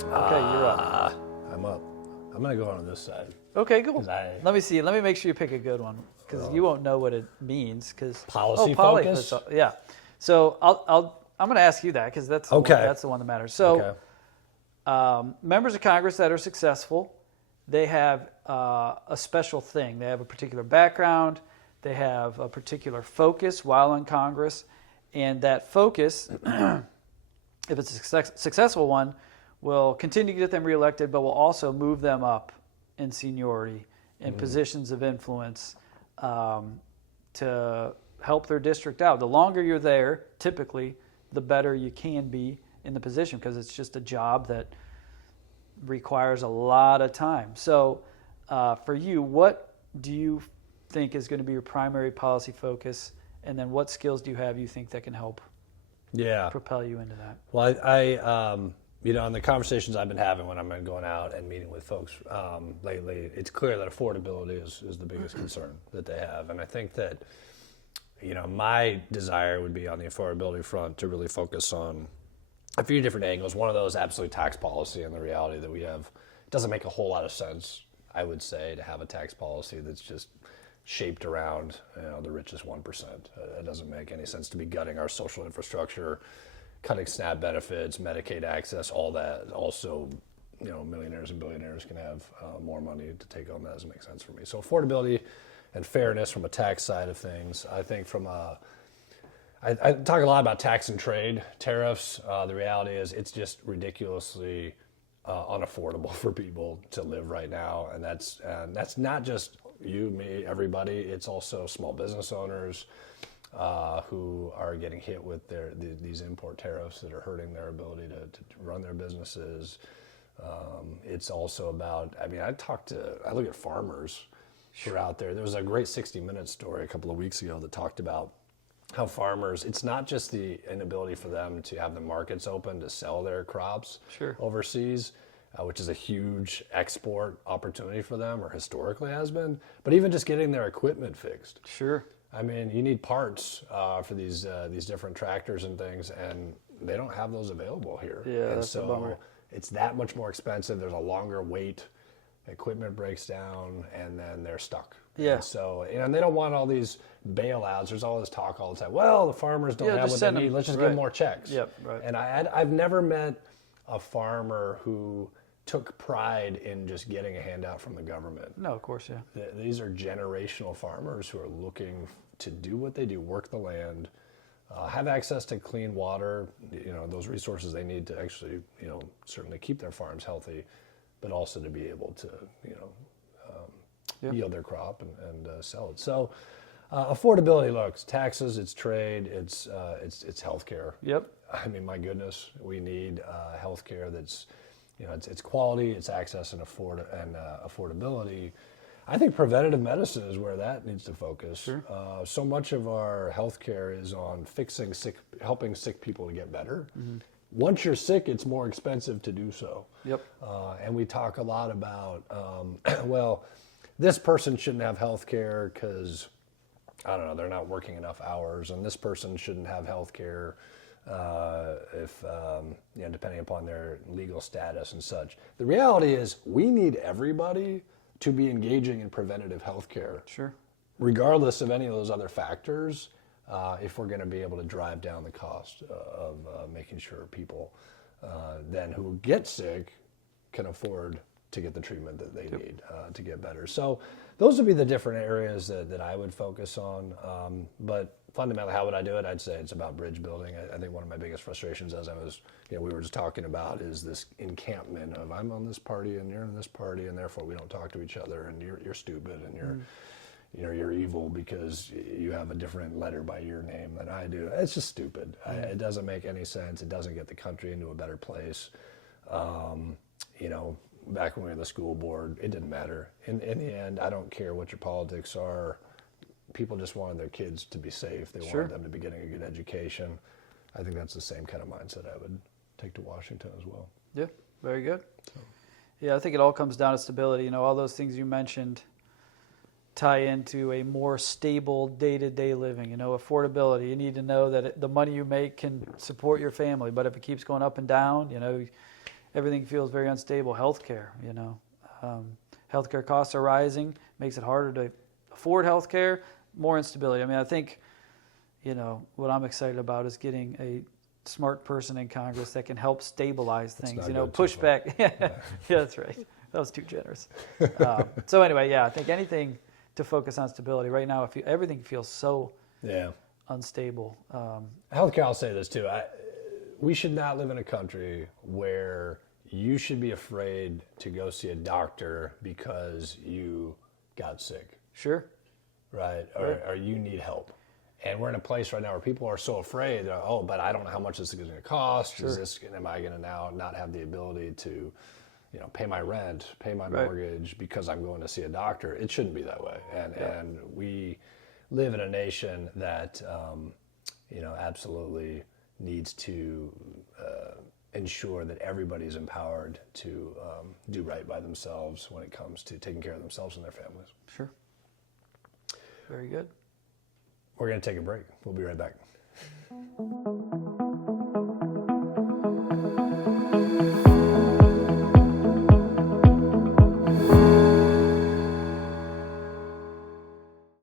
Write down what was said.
Okay, you're up. I'm up. I'm going to go on this side. Okay, cool. 'Cause Let me see. Let me make sure you pick a good one because you won't know what it means. Policy focus? Yeah. So I'm going to ask you that because that's the one that matters. So members of Congress that are successful, they have a special thing. They have a particular background. They have a particular focus while in Congress, and that focus, if it's a successful one, will continue to get them reelected, but will also move them up in seniority in positions of influence to help their district out. The longer you're there, typically, the better you can be in the position because it's just a job that requires a lot of time. So for you, what do you think is going to be your primary policy focus, and then what skills do you have you think that can help propel you into that? Well, I in the conversations I've been having when I'm going out and meeting with folks lately, it's clear that affordability is the biggest concern that they have. And I think that, my desire would be on the affordability front to really focus on a few different angles. One of those, absolutely tax policy, and the reality that we have. It doesn't make a whole lot of sense, I would say, to have a tax policy that's just shaped around the richest 1%. It doesn't make any sense to be gutting our social infrastructure, cutting SNAP benefits, Medicaid access, all that. Also, millionaires and billionaires can have more money to take on. That doesn't make sense for me. So affordability and fairness from a tax side of things. I think from I talk a lot about tax and trade tariffs. The reality is it's just ridiculously unaffordable for people to live right now, and that's not just you, me, everybody. It's also small business owners who are getting hit with these import tariffs that are hurting their ability to run their businesses. It's also about, I look at farmers who are out there. There was a great 60 Minutes story a couple of weeks ago that talked about how farmers, it's not just the inability for them to have the markets open to sell their crops overseas, which is a huge export opportunity for them, or historically has been, but even just getting their equipment fixed. Sure. I mean, you need parts for these different tractors and things, and they don't have those available here. Yeah, and that's a bummer. It's that much more expensive. There's a longer wait. Equipment breaks down, and then they're stuck. Yeah. And so, and they don't want all these bailouts. There's all this talk all the time. Well, the farmers don't have what they need. Let's just give them more checks. Yep, right. And I've never met a farmer who took pride in just getting a handout from the government. No, of course, yeah. These are generational farmers who are looking to do what they do, work the land, have access to clean water, those resources they need to actually, certainly keep their farms healthy, but also to be able to, yield their crop and sell it. So affordability, looks, taxes, it's trade, it's healthcare. Yep. I mean, my goodness, we need healthcare that's, it's quality, it's access and affordability. I think preventative medicine is where that needs to focus. Sure. So much of our healthcare is on helping sick people to get better. Mm-hmm. Once you're sick, it's more expensive to do so. Yep. And we talk a lot about, this person shouldn't have health care because, I don't know, they're not working enough hours, and this person shouldn't have health care if, depending upon their legal status and such. The reality is we need everybody to be engaging in preventative health care. Sure. Regardless of any of those other factors, if we're going to be able to drive down the cost of making sure people then who get sick can afford to get the treatment that they need to get better. So those would be the different areas that I would focus on. But fundamentally, how would I do it? I'd say it's about bridge building. I think one of my biggest frustrations, as we were just talking about, is this encampment of I'm on this party and you're on this party, and therefore we don't talk to each other, and you're stupid, and you're evil because you have a different letter by your name than I do. It's just stupid. It doesn't make any sense. It doesn't get the country into a better place. Back when we were the school board, it didn't matter. In the end, I don't care what your politics are. People just wanted their kids to be safe. They wanted them to be getting a good education. I think that's the same kind of mindset I would take to Washington as well. Yeah, very good. Yeah, I think it all comes down to stability. All those things you mentioned tie into a more stable day-to-day living. Affordability. You need to know that the money you make can support your family, but if it keeps going up and down, everything feels very unstable. Healthcare, healthcare costs are rising, makes it harder to afford healthcare, more instability. I mean, I think, what I'm excited about is getting a smart person in Congress that can help stabilize things, push back. Yeah, that's right. That was too generous. So anyway, I think anything to focus on stability. Right now, everything feels so unstable. Healthcare, I'll say this too. We should not live in a country where you should be afraid to go see a doctor because you got sick. Sure. Right? Or you need help. And we're in a place right now where people are so afraid, but I don't know how much this is going to cost. Sure. Am I going to now not have the ability to, pay my rent, pay my mortgage because I'm going to see a doctor? It shouldn't be that way. And we live in a nation that, absolutely needs to ensure that everybody's empowered to do right by themselves when it comes to taking care of themselves and their families. Sure. Very good. We're going to take a break. We'll be right back.